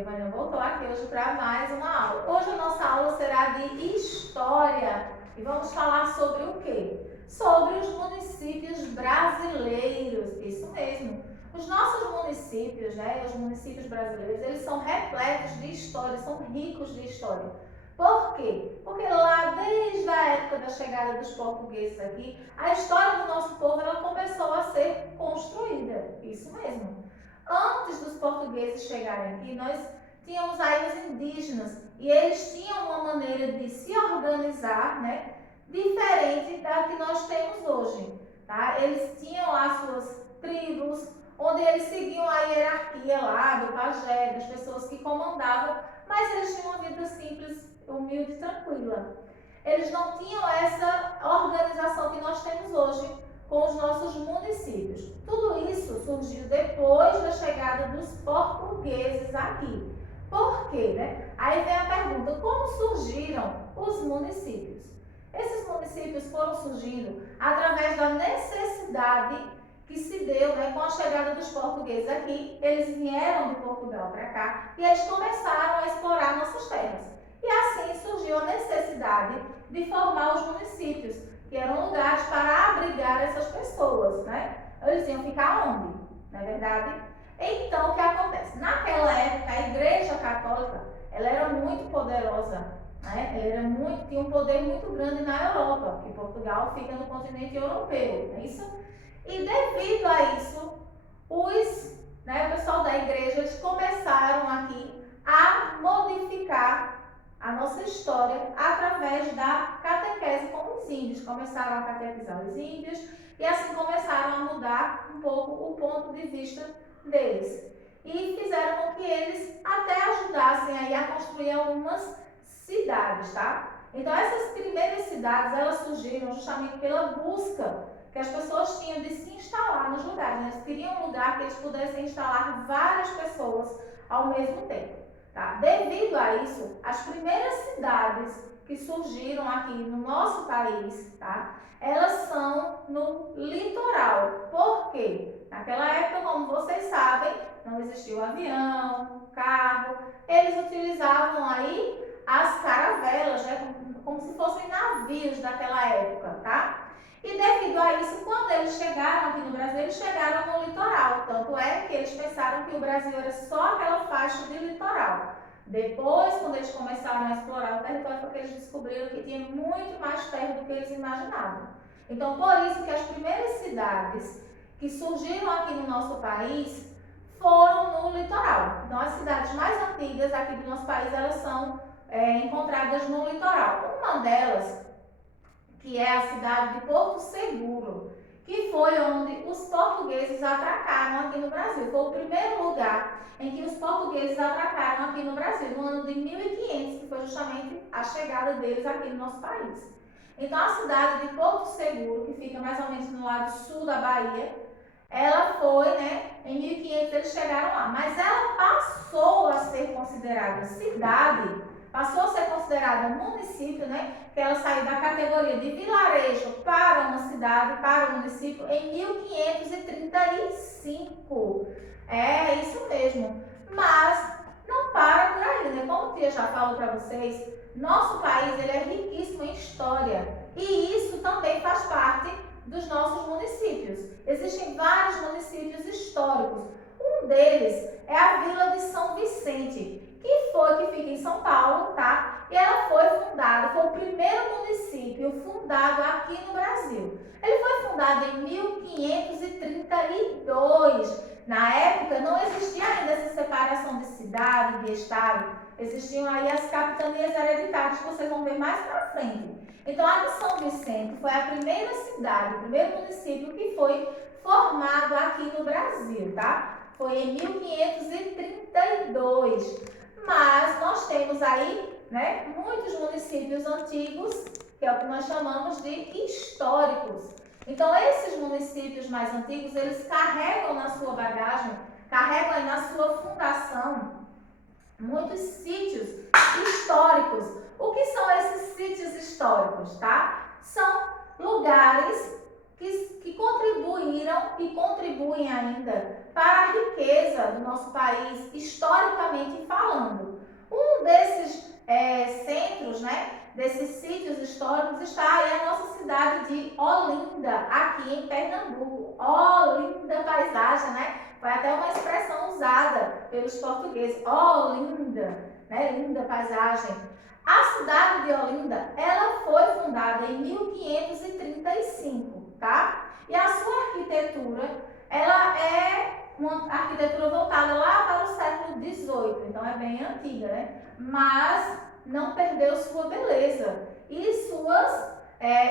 Evânia voltou aqui hoje para mais uma aula. Hoje a nossa aula será de História e vamos falar sobre o quê? Sobre os municípios brasileiros, isso mesmo. Os nossos municípios, os municípios brasileiros, eles são repletos de história, são ricos de história. Por quê? Porque lá desde a época da chegada dos portugueses aqui, a história do nosso povo ela começou a ser construída, isso mesmo. Antes dos portugueses chegarem aqui, nós tínhamos aí os indígenas e eles tinham uma maneira de se organizar, diferente da que nós temos hoje, tá? Eles tinham lá suas tribos, onde eles seguiam a hierarquia lá do pajé, das pessoas que comandavam, mas eles tinham uma vida simples, humilde e tranquila. Eles não tinham essa organização que nós temos hoje com os nossos municípios. Tudo isso surgiu depois da chegada dos portugueses aqui. Por quê, Aí vem a pergunta, como surgiram os municípios? Esses municípios foram surgindo através da necessidade que se deu com a chegada dos portugueses aqui. Eles vieram de Portugal para cá e eles começaram a explorar nossas terras. E assim surgiu a necessidade de formar os municípios, que eram lugares para abrigar essas pessoas, Eles iam ficar onde? Não é verdade? Então, o que acontece? Naquela época, a Igreja Católica, ela era muito poderosa, Ela tinha um poder muito grande na Europa, que Portugal fica no continente europeu, não é isso? E devido a isso, o pessoal da igreja, eles começaram aqui a modificar a nossa história através da catequese com os índios. Começaram a catequizar os índios e assim começaram a mudar um pouco o ponto de vista deles. E fizeram com que eles até ajudassem aí a construir algumas cidades, tá? Então essas primeiras cidades, elas surgiram justamente pela busca que as pessoas tinham de se instalar nos lugares. Eles queriam um lugar que eles pudessem instalar várias pessoas ao mesmo tempo. Tá? Devido a isso, as primeiras cidades que surgiram aqui no nosso país, tá? Elas são no litoral. Por quê? Naquela época, como vocês sabem, não existia o avião, carro. Eles utilizavam aí as caravelas, como se fossem navios daquela época, tá? E devido a isso, quando eles chegaram aqui no Brasil, eles chegaram no litoral. Tanto é que eles pensaram que o Brasil era só aquela faixa de litoral. Depois, quando eles começaram a explorar o território, foi que eles descobriram que tinha muito mais terra do que eles imaginavam. Então, por isso que as primeiras cidades que surgiram aqui no nosso país foram no litoral. Então, as cidades mais antigas aqui do nosso país, elas são encontradas no litoral. Uma delas, que é a cidade de Porto Seguro, que foi onde os portugueses atracaram aqui no Brasil. Foi o primeiro lugar em que os portugueses atracaram aqui no Brasil, no ano de 1500, que foi justamente a chegada deles aqui no nosso país. Então, a cidade de Porto Seguro, que fica mais ou menos no lado sul da Bahia, ela foi, em 1500 eles chegaram lá, mas ela passou a ser considerada cidade, passou a ser considerada município, que ela saiu da categoria de vilarejo para uma cidade, para um município, em 1535. É isso mesmo. Mas não para por aí, Como a tia já falou para vocês, nosso país ele é riquíssimo em história e isso também faz parte dos nossos municípios. Existem vários municípios históricos. Um deles é a Vila de São Vicente, que fica em São Paulo, tá? E ela foi o primeiro município fundado aqui no Brasil. Ele foi fundado em 1532. Na época não existia ainda essa separação de cidade, de estado. Existiam aí as capitanias hereditárias que vocês vão ver mais pra frente. Então a de São Vicente foi a primeira cidade, o primeiro município que foi formado aqui no Brasil, tá? Foi em 1532. Mas nós temos aí, muitos municípios antigos, que é o que nós chamamos de históricos. Então, esses municípios mais antigos, eles carregam na sua bagagem, carregam aí na sua fundação, muitos sítios históricos. O que são esses sítios históricos, tá? São lugares que contribuíram e contribuem ainda para a riqueza riqueza do nosso país, historicamente falando. Um desses centros, né, desses sítios históricos está aí a nossa cidade de Olinda, aqui em Pernambuco. Ó, linda paisagem, né? Foi até uma expressão usada pelos portugueses. Olinda, né? Linda paisagem. A cidade de Olinda, ela foi fundada em 1535, tá? E a sua arquitetura, ela é uma arquitetura voltada lá para o século XVIII, então é bem antiga, né? Mas não perdeu sua beleza e suas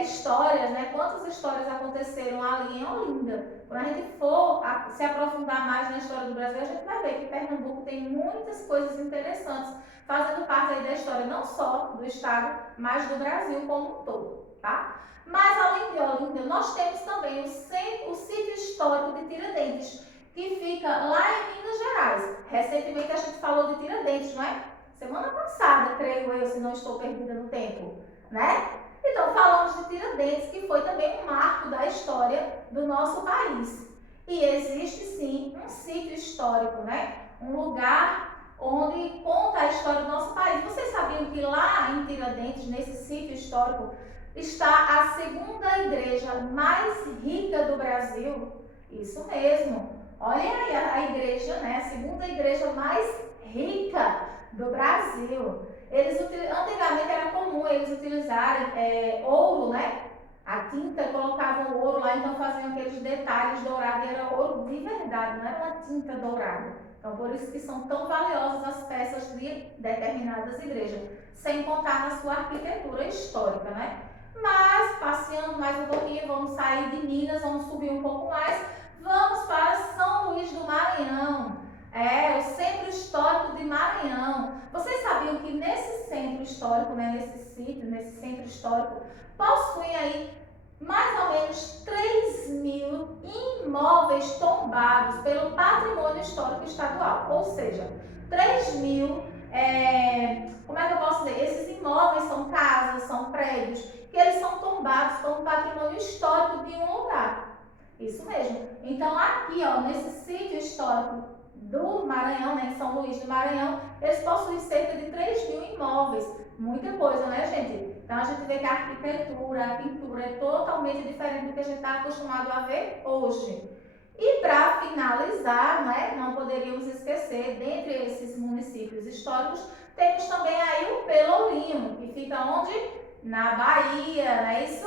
histórias, né? Quantas histórias aconteceram ali em Olinda. Quando a gente for se aprofundar mais na história do Brasil, a gente vai ver que Pernambuco tem muitas coisas interessantes, fazendo parte aí da história não só do estado, mas do Brasil como um todo, tá? Mas além de Olinda, nós temos também o sítio histórico de Tiradentes, que fica lá em Minas Gerais. Recentemente a gente falou de Tiradentes, não é? Semana passada, creio eu, se não estou perdida no tempo, né? Então falamos de Tiradentes, que foi também um marco da história do nosso país. E existe sim um sítio histórico, né? Um lugar onde conta a história do nosso país. Vocês sabiam que lá em Tiradentes, nesse sítio histórico, está a segunda igreja mais rica do Brasil? Isso mesmo. Olhem aí a igreja, né? A segunda igreja mais rica do Brasil. Antigamente era comum eles utilizarem ouro, né? A tinta, colocavam ouro lá, então faziam aqueles detalhes dourados, e era ouro de verdade, não era uma tinta dourada. Então, por isso que são tão valiosas as peças de determinadas igrejas, sem contar na sua arquitetura histórica, né? Mas, passeando mais um pouquinho, vamos sair de Minas, vamos subir um pouco mais, vamos para São Luís do Maranhão, o Centro Histórico de Maranhão. Vocês sabiam que nesse centro histórico, né, nesse sítio, nesse centro histórico, possuem aí mais ou menos 3.000 imóveis tombados pelo Patrimônio Histórico Estadual. Ou seja, 3.000, como é que eu posso dizer? Esses imóveis são casas, são prédios, que eles são tombados como patrimônio histórico de um lugar. Isso mesmo. Então aqui, ó, nesse sítio histórico do Maranhão, né, em São Luís do Maranhão, eles possuem cerca de 3.000 imóveis. Muita coisa, né, gente? Então a gente vê que a arquitetura, a pintura é totalmente diferente do que a gente está acostumado a ver hoje. E para finalizar, né, não poderíamos esquecer, dentre esses municípios históricos, temos também aí o Pelourinho, que fica onde? Na Bahia, não é isso?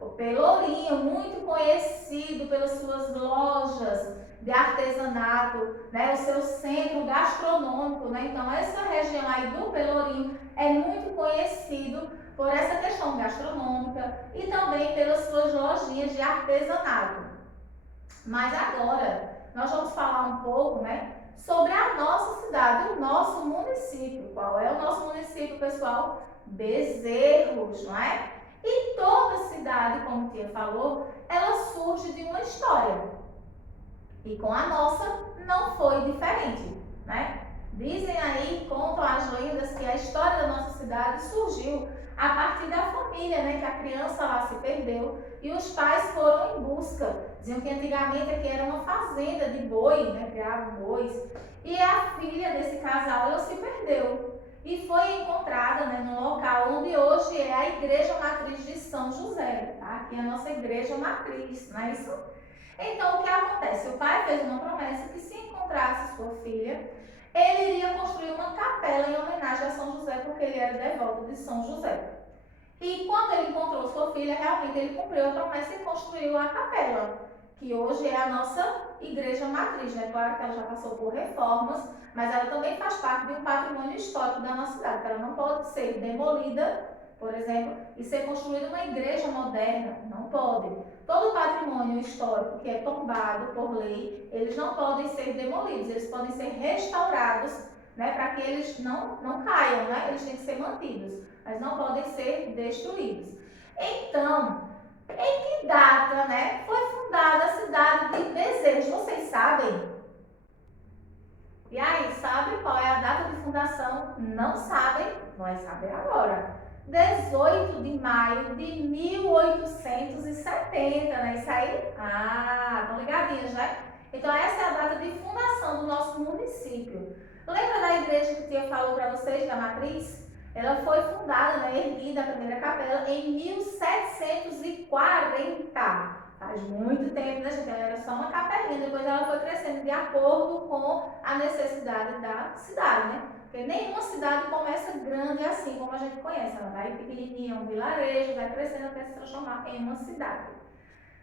O Pelourinho, muito conhecido pelas suas lojas de artesanato, né, o seu centro gastronômico, né? Então essa região aí do Pelourinho é muito conhecido por essa questão gastronômica e também pelas suas lojinhas de artesanato. Mas agora nós vamos falar um pouco, né, sobre a nossa cidade, o nosso município. Qual é o nosso município, pessoal? Bezerros, não é? E toda cidade, como Tia falou, ela surge de uma história. E com a nossa não foi diferente, né? Dizem aí, contam as lendas que a história da nossa cidade surgiu a partir da família, né? Que a criança lá se perdeu e os pais foram em busca. Diziam que antigamente aqui era uma fazenda de boi, né? Criavam bois. E a filha desse casal, ela se perdeu. E foi encontrada, né, no local onde hoje é a Igreja Matriz de São José, tá? Aqui é a nossa Igreja Matriz, não é isso? Então, o que acontece? O pai fez uma promessa que se encontrasse sua filha, ele iria construir uma capela em homenagem a São José, porque ele era devoto de São José. E quando ele encontrou sua filha, realmente ele cumpriu a promessa e construiu a capela, que hoje é a nossa Igreja Matriz, né? Claro que ela já passou por reformas, mas ela também faz parte de um patrimônio histórico da nossa cidade, que ela não pode ser demolida, por exemplo, e ser construída uma igreja moderna, não pode. Todo patrimônio histórico que é tombado por lei, eles não podem ser demolidos, eles podem ser restaurados, né, para que eles não caiam, né? Eles têm que ser mantidos, mas não podem ser destruídos. Então, em que data, né, foi fundada a cidade de Bezerros? Vocês sabem? E aí, sabe qual é a data de fundação? Não sabem? Vai saber agora. 18 de maio de 1870, né? Isso aí? Ah, estão ligadinhos, né? Então, essa é a data de fundação do nosso município. Lembra da igreja que a tia falou para vocês, da Matriz? Ela foi fundada, né, erguida, a primeira capela, em 1740. Faz muito tempo, né, gente? Ela era só uma capelinha, depois ela foi crescendo de acordo com a necessidade da cidade, né? Porque nenhuma cidade começa grande assim como a gente conhece. Ela vai pequenininha, um vilarejo, vai crescendo até se transformar em uma cidade.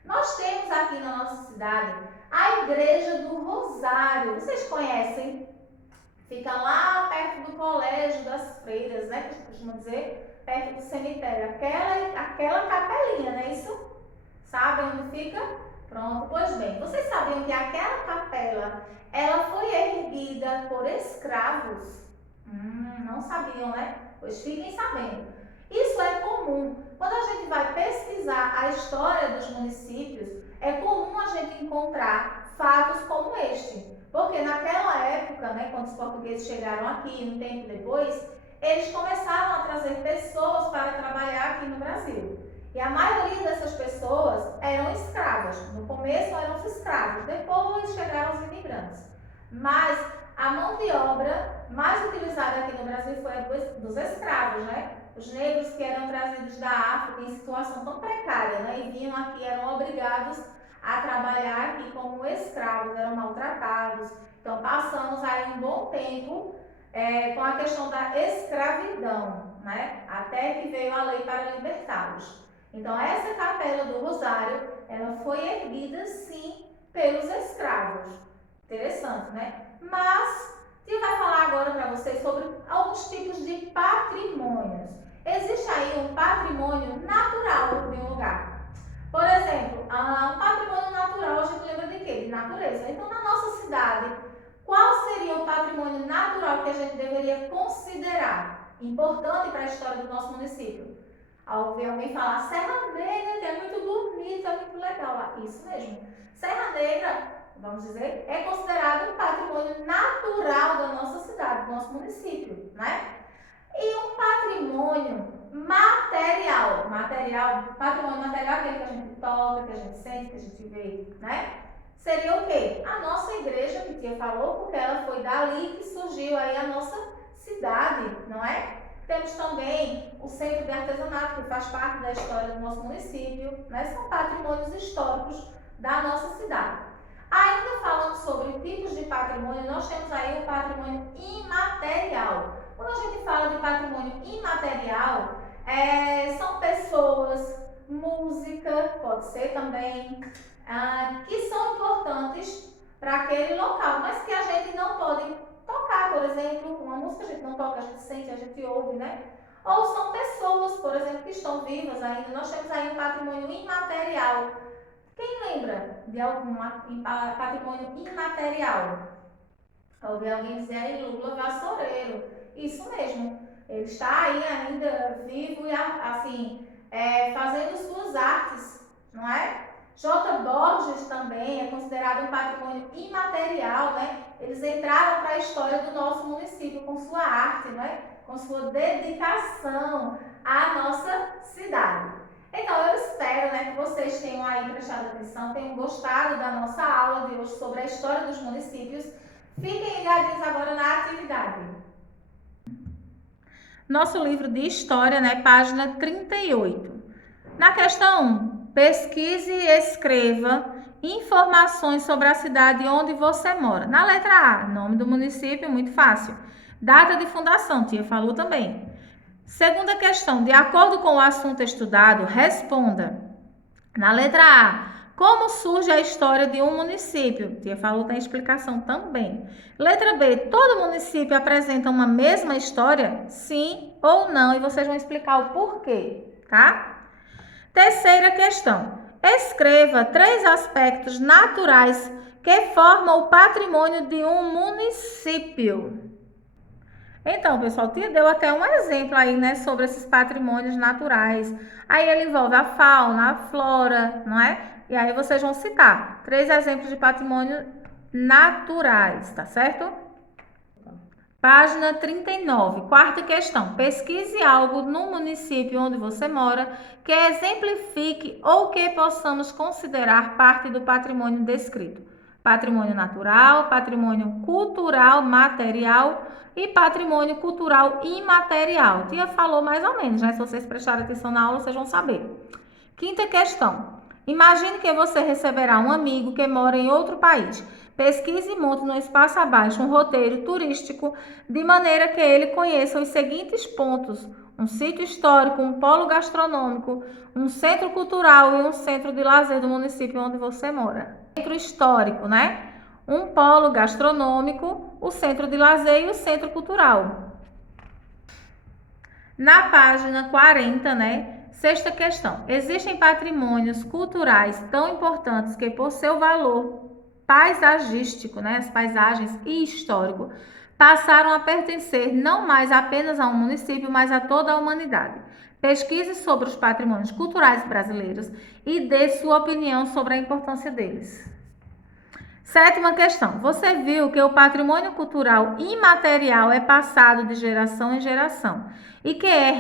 Nós temos aqui na nossa cidade a Igreja do Rosário. Vocês conhecem? Fica lá perto do Colégio das Freiras, né? Que a gente costuma dizer, perto do cemitério. Aquela capelinha, não é isso? Sabem onde fica? Pronto, pois bem. Vocês sabiam que aquela capela, ela foi erguida por escravos? Não sabiam, né? Pois fiquem sabendo. Isso é comum. Quando a gente vai pesquisar a história dos municípios, é comum a gente encontrar fatos como este. Porque naquela época, né, quando os portugueses chegaram aqui, um tempo depois, eles começaram a trazer pessoas para trabalhar aqui no Brasil. E a maioria dessas pessoas eram escravas. No começo eram os escravos, depois chegaram os imigrantes. Mas a mão de obra mais utilizada aqui no Brasil foi a dos escravos, né? Os negros que eram trazidos da África em situação tão precária, né? E vinham aqui, eram obrigados a trabalhar aqui como escravos, eram maltratados. Então, passamos aí um bom tempo com a questão da escravidão, né? Até que veio a lei para libertá-los. Então, essa capela do Rosário, ela foi erguida, sim, pelos escravos. Interessante, né? Mas, eu vou falar agora para vocês sobre alguns tipos de patrimônios. Existe aí um patrimônio natural de um lugar. Por exemplo, um patrimônio natural, a gente lembra de quê? De natureza. Então, na nossa cidade, qual seria o patrimônio natural que a gente deveria considerar importante para a história do nosso município? Ao ouvir alguém falar Serra Negra, que é muito bonita, é muito legal lá. Isso mesmo. Serra Negra, vamos dizer, é considerado um patrimônio natural da nossa cidade, do nosso município, né? E um patrimônio material. Patrimônio material é aquele que a gente toca, que a gente sente, que a gente vê, né? Seria o quê? A nossa igreja, que a tia falou, porque ela foi dali que surgiu aí a nossa cidade, não é? Temos também o Centro de Artesanato, que faz parte da história do nosso município, né? São patrimônios históricos da nossa cidade. Ainda falando sobre tipos de patrimônio, nós temos aí o patrimônio imaterial. Quando a gente fala de patrimônio imaterial, são pessoas, música, pode ser também, que são importantes para aquele local, mas que a gente não pode tocar, por exemplo, uma música a gente não toca, a gente sente, a gente ouve, né? Ou são pessoas, por exemplo, que estão vivas ainda. Nós temos aí um patrimônio imaterial. Quem lembra de algum patrimônio imaterial? Ouvi alguém dizer aí Lula Vassoureiro. Isso mesmo. Ele está aí ainda vivo e assim, fazendo suas artes, não é? J. Borges também é considerado um patrimônio imaterial, né? Eles entraram para a história do nosso município com sua arte, né? Com sua dedicação à nossa cidade. Então, eu espero, né, que vocês tenham aí prestado atenção, tenham gostado da nossa aula de hoje sobre a história dos municípios. Fiquem ligadinhos agora na atividade. Nosso livro de história, né, página 38. Na questão 1, pesquise e escreva informações sobre a cidade onde você mora. Na letra A, nome do município, muito fácil. Data de fundação, tia falou também. Segunda questão, de acordo com o assunto estudado, responda. Na letra A, como surge a história de um município? Tia falou, tem explicação também. Letra B, todo município apresenta uma mesma história? Sim ou não? E vocês vão explicar o porquê, tá? Terceira questão, escreva 3 aspectos naturais que formam o patrimônio de um município. Então, pessoal, tia deu até um exemplo aí, né, sobre esses patrimônios naturais. Aí ele envolve a fauna, a flora, não é? E aí vocês vão citar 3 exemplos de patrimônio naturais, tá certo? Página 39, quarta questão. Pesquise algo no município onde você mora que exemplifique ou que possamos considerar parte do patrimônio descrito. Patrimônio natural, patrimônio cultural material e patrimônio cultural imaterial. Tia falou mais ou menos, né? Se vocês prestarem atenção na aula, vocês vão saber. Quinta questão. Imagine que você receberá um amigo que mora em outro país. Pesquise e monte no espaço abaixo um roteiro turístico de maneira que ele conheça os seguintes pontos: um sítio histórico, um polo gastronômico, um centro cultural e um centro de lazer do município onde você mora. Centro histórico, né? Um polo gastronômico, o centro de lazer e o centro cultural. Na página 40, né? Sexta questão. Existem patrimônios culturais tão importantes que, por seu valor paisagístico, né, as paisagens e histórico, passaram a pertencer não mais apenas a um município, mas a toda a humanidade. Pesquise sobre os patrimônios culturais brasileiros e dê sua opinião sobre a importância deles. Sétima questão. Você viu que o patrimônio cultural imaterial é passado de geração em geração e que é